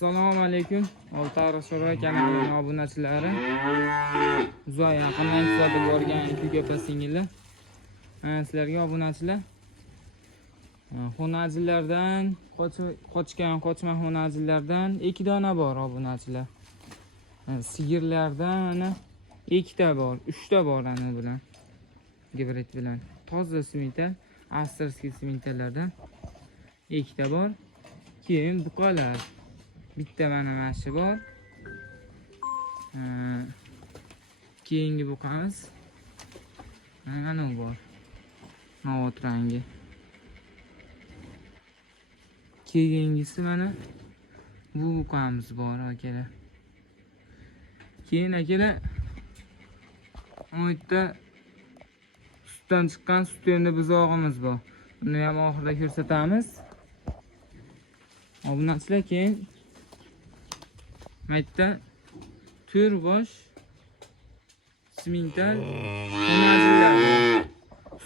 Assalomu alaykum. Oltiariq Sho'roy kanalining obunachilari. Uzoq yaqindan kuzatib borgan uka singillar. Sizlarga obunachilar. Xonajillardan qochma xonajillardan 2 dona bor obunachilar. Sigirlardan 2 ta bor, 3 ta bor ana bilan. Gibrid bilan. Toza smintal, avstralskiy smintallardan 2 ta bor. Keyin buqalar. Bitta mana shu bor. Keyingi buqamiz mana bu bor. Novot rangi. Keyingisi mana bu buqamiz bor akalar. Keyin akalar bu yerda sutdan chiqqan sut endi buzog'imiz bor. Buni ham oxirida ko'rsatamiz. Obunachilar, keyin maytda turbosh smintal xonajillar.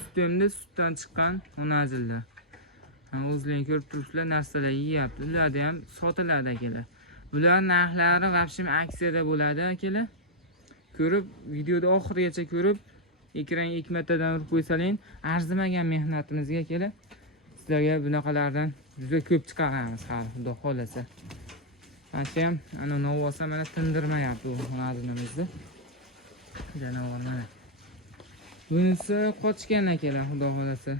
Sutemda sutdan chiqqan xonajillar. O'zlaring ko'rib turibsizlar, narsalar yeyapti. Ularda ham sotiladi akalar. Bular narxlari vobshim aksiyada bo'ladi akalar. Ko'rib, videoda oxirigacha ko'rib, ekranga 2 martadan urib qo'ysaling, arzimagan mehnatimizga akalar. Sizlarga bunaqalardan juda ko'p chiqaramiz, xudo xolasa. Ham ana novosa mana tindirmayapti bu xonajilimizni. Janovar mana. Bunisi qochgan akalar, xudo xolasa.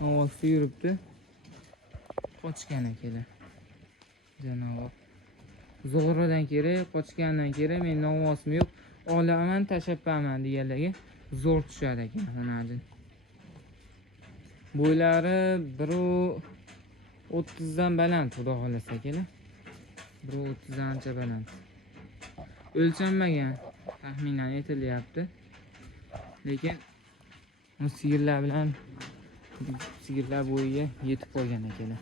Novosa yuribdi. Qochgan akalar. Janovar. Zo'g'radan kerak, qochgandan kerak, men novosim yo'q, olaman, tashabbaman deganlarga zo'r tushadi ekan xonajil. Bo'ylari 1.30 dan baland, xudo xolasa akalar. 1.30 ancha baland. O'lchanmagan, taxminan aytilyapti. Lekin bu sigirlar bilan sigirlar bo'yiga yetib qolgan akalar.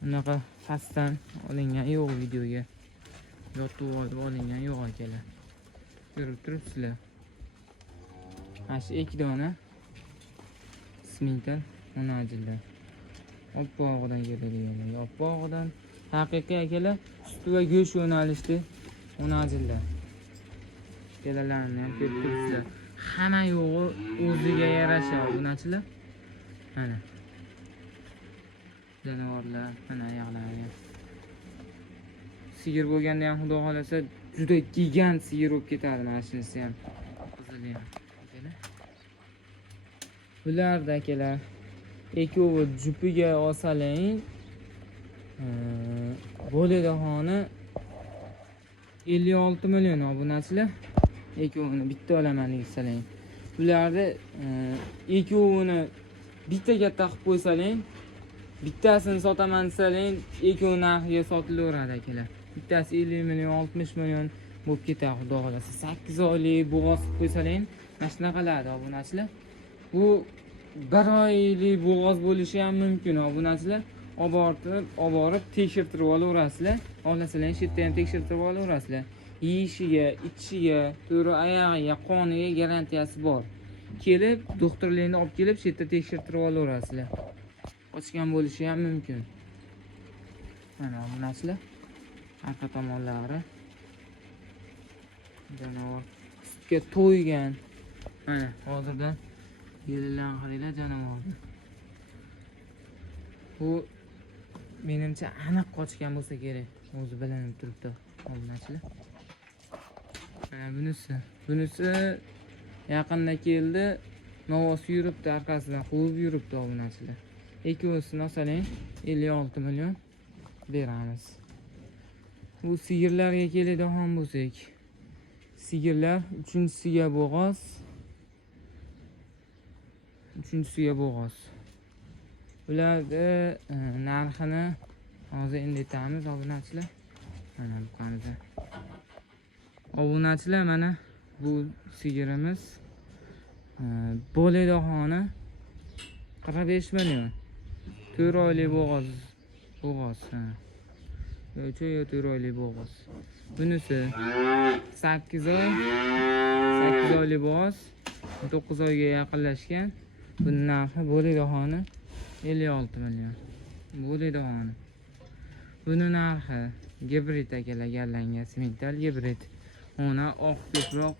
Bunaqa pastdan olingan yo'q videoga. Yotib olib olingan yo'q akalar. Ko'rib turibsizlar. Mana shu 2 dona smintal xonajillar. Oppog'idan keladigan, oppog'idan haqiqiy akalar, sut va go'sht yo'nalishdi xonajillar. Kelalarni ham ko'rib turibsizlar. Hamma yo'g'i o'ziga yarasha obunachilar. Mana janovarlar, mana oyoqlari. Sigir bo'lganda ham xudo xolasa juda gigant sigir bo'lib ketadi mana shunisi ham. Qizili ham akalar. Bularda akalar ekovi jupiga olsalang, bo'ladi xoni 56 million obunachilar. Ekovini bitta olaman desalang. Bularda ekovini bitta katta qilib qo'ysalang, bittasini sotaman desalang, ekov narxiga sotilaveradi akalar. Bittasi 50 million, 60 million bo'lib ketadi xudo xolasa. 8 oylik bo'g'oz qilib qo'ysalang, mana shunaqalardi obunachilar. Bu 1 oylik bo'g'oz bo'lishi ham mumkin obunachilar. Oborib tekshirtirib olaverasizlar. Xohlasalar shu yerda ham tekshirtirib olaverasizlar. Yeyishiga, ichishiga, to'g'ri oyog'iga, qoniga garantiyasi bor. Kelib, doktorlarni olib kelib, shu yerda tekshirtirib olaverasizlar. Qochgan bo'lishi ham mumkin. Mana obunachilar. Arqa tomonlari. Janovar sutga to'ygan. Mana hozirdan yelilan qaranglar janovarni. Bu menimcha aniq qochgan bo'lsa kerak. O'zi bilinib turibdi obunachilar. Mana bunisi yaqinda keldi. Novos yuribdi, arkasidan quvib yuribdi obunachilar. Ikkovisini olsalang 56 million beramiz. Bu sigirlarga keladigan bo'lsak, sigirlar 3-siga bo'g'oz. 3-siga bo'g'oz. Ularda narxini hozir endi aytamiz obunachilar. Mana bu qanday. Obunachilar, mana bu sigirimiz bo'ladog'oni 45 million. 4 oylik bo'g'oz. Yo'q, 4 oylik bo'g'oz. Bunisi 8 oylik bo'g'oz. 9 oyga yaqinlashgan. Buning narxi bo'ladog'oni 56 million. Bo'ladog'oni. Buni narxi gibrid akalar, gallangan semental gibrid. Ona oq ko'proq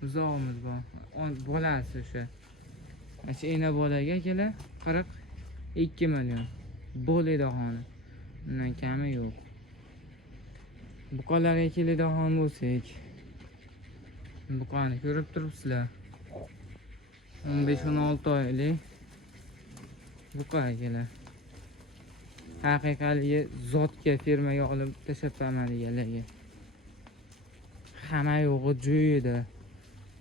buzog'imiz bor. Bolasi o'sha. Ena bolaga akalar 42 million. Bo'ladi xoni. Undan kami yo'q. Buqalarga keladigan bo'lsak, buqani ko'rib turibsizlar. 15-16 oylik buqa akalar. Haqiqatli zotga fermaga olib tashlab beradiganlarga. Hamma yo'g'i joyida.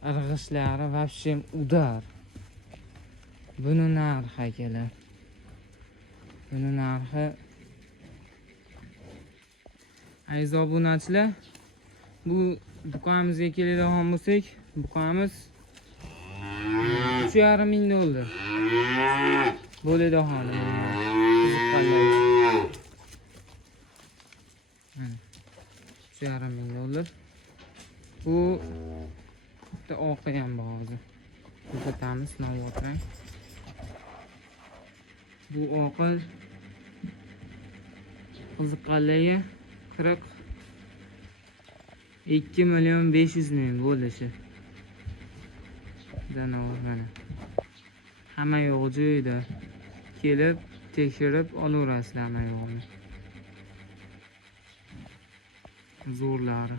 Irg'ishlari вообще udar. Buni narxi akalar. Buni narxi aziz obunachilar, bu buqamizga keladigan bo'lsak, buqamiz $3,5 bo'ladi hali. Qiziqqanlar. $3,5 Bu bitta oqi ham bor hozir. Ko'rsatamiz, navbatdan. Bu oqil qiziqqanlarga 42,500,000 bo'lishi. Janovar mana. Hamma yo'q joyida. Kelib, tekshirib olaverasizlar hamma yo'qni. Zo'rlari.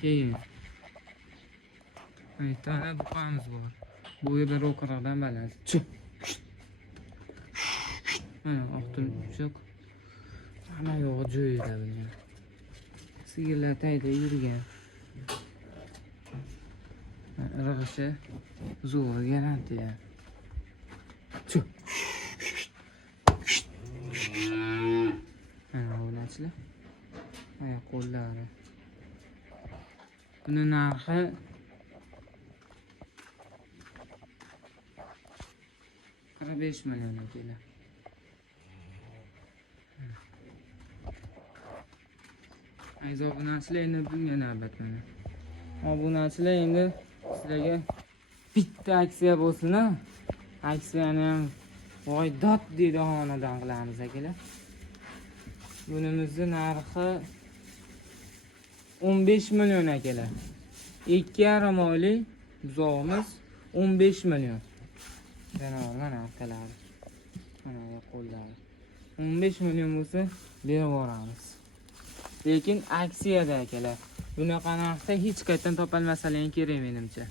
Keyin aytana buqamiz bor. Bo'yi bir o'qiraqdan baland. Mana oqtin cho'q. Hamma yo'q joyida bular. Sigirlar tayda yurgan. Irg'ishi zo'r, garantiya. Mana obunachilar. Oyoq qo'llari. Buni narxi $45 million kelar. Aziz obunachilar, endi bunga navbat mana. Obunachilar, endi sizlarga bitta aksiya bo'lsin. Aksiyani ham voy dot deydi xonadan qilamiz akalar. Bunimizning narxi 15 million akalar. 2,5 oylik buzog'imiz 15 million. Janovar mana orqalari. Mana qo'llari. 15 million bo'lsa berib yuboramiz. Lekin aksiyada akalar. Bunaqa narxda hech qayerdan topolmasalaring kerak menimcha.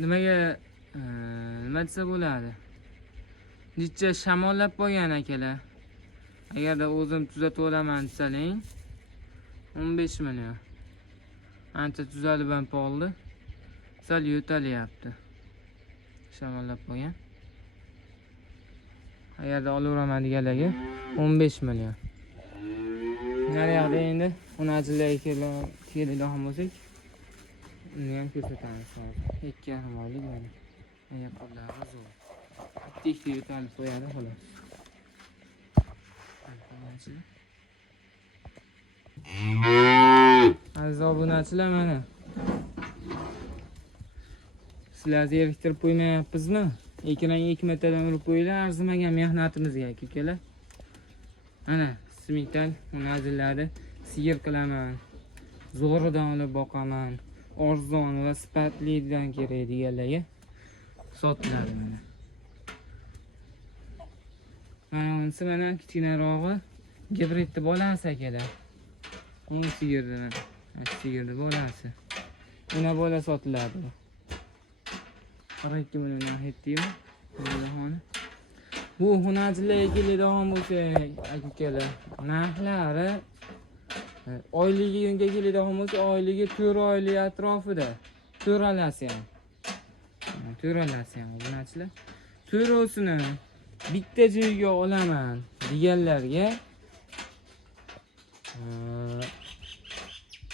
Nima desa bo'ladi? Necha shamollab qo'ygan akalar. Agarda o'zim tuzatib olaman desaling 15 million. Ancha tuzalib ham qoldi. Sal yo'talyapti. Shamollab qo'ygan. Agarda olaveraman deganlarga 15 million. Naryoqda endi onajillarga keladigan bo'lsak, uni ham ko'rsatamiz hozir. 2,5 oylik mana. Oyoqlari zo'r. Bitta yo'talib qo'yadi xolos. Aziz obunachilar, mana sizlar zeriktirib qo'ymayapmizmi? Ekranga 2 martadan urib qo'yinglar, arzimagan mehnatimizga akalar. Mana semental onajillarni sigir qilaman. Zo'ridan olib boqaman. Arzon va sifatlidan kerak deganlarga sotiladi mana. Mana mana kichkinarog'i gibridni bolasi akalar. 10 sigirdan. Sigirni bolasi. Una bola sotiladi. 42 million aytdimi? Bu xunachilarga keladigan bo'lsa, akalar, narxlari oyligiga keladigan bo'lsa, oyligi 4 oylik atrofida. To'ralasi ham. To'ralasi ham xunachilar. To'rosini bitta joyga olaman deganlarga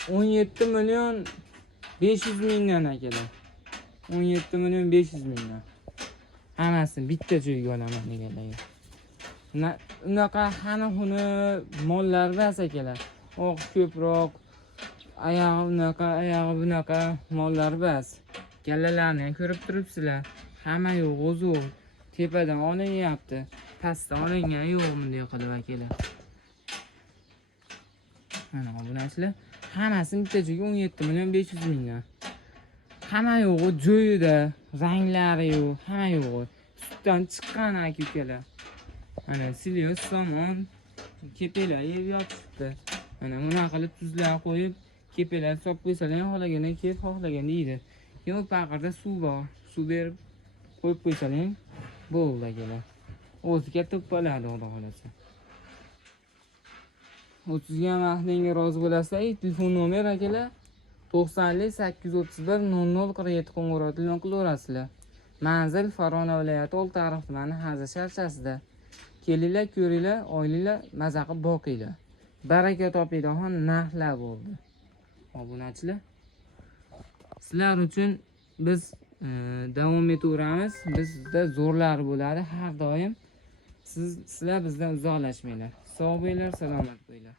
17 million 500 mingdan akalar. 17 million 500 mingdan. Hammasini bitta joyga olaman deganlarga. Unaqa xana-xuna mollar emas akalar. Oq ko'proq, oyog'i unaqa, oyog'i bunaqa mollar emas. Gallalarni ham ko'rib turibsizlar. Hamma yo'q zo'r. Tepadan olinyapti. pastda olingan yo'qmi deya qilib akalar. Mana obunachilar hammasini bitta joyga 17.500.000 dan. Hamma yo'g'i joyida, ranglari yo'q, hamma yo'g'i. Sutdan chiqqan aka-ukalar. Mana silio somon kepelar yeb yotibdi. Mana buni qilib tuzlar qo'yib, kepelar solib qo'ysalar, xohlaganda kelib, xohlaganda yeydi. Keyin paqirda suv bor. Suv berib qo'yib qo'ysalar, bo'ldi akalar. O'ziga to'paladi, xudo xolasa. O'tizga vaqtingga rozi bo'lasizlar, telefon nomer akalar 90 831 0047 qo'ng'iroq bilan qilaverasizlar. Manzil Farg'ona viloyati Oltiariq tumani Haza sharchasida. Kelinglar, ko'ringlar, oylanglar, maza qilib boqinglar. Baraka topinglar, narxlar bo'ldi. Obunachilar, sizlar uchun biz davom etaveramiz. Bizda zo'rlar bo'ladi har doim. Sizlar bizdan uzoqlashmanglar. Sog' bo'linglar, salomat bo'linglar.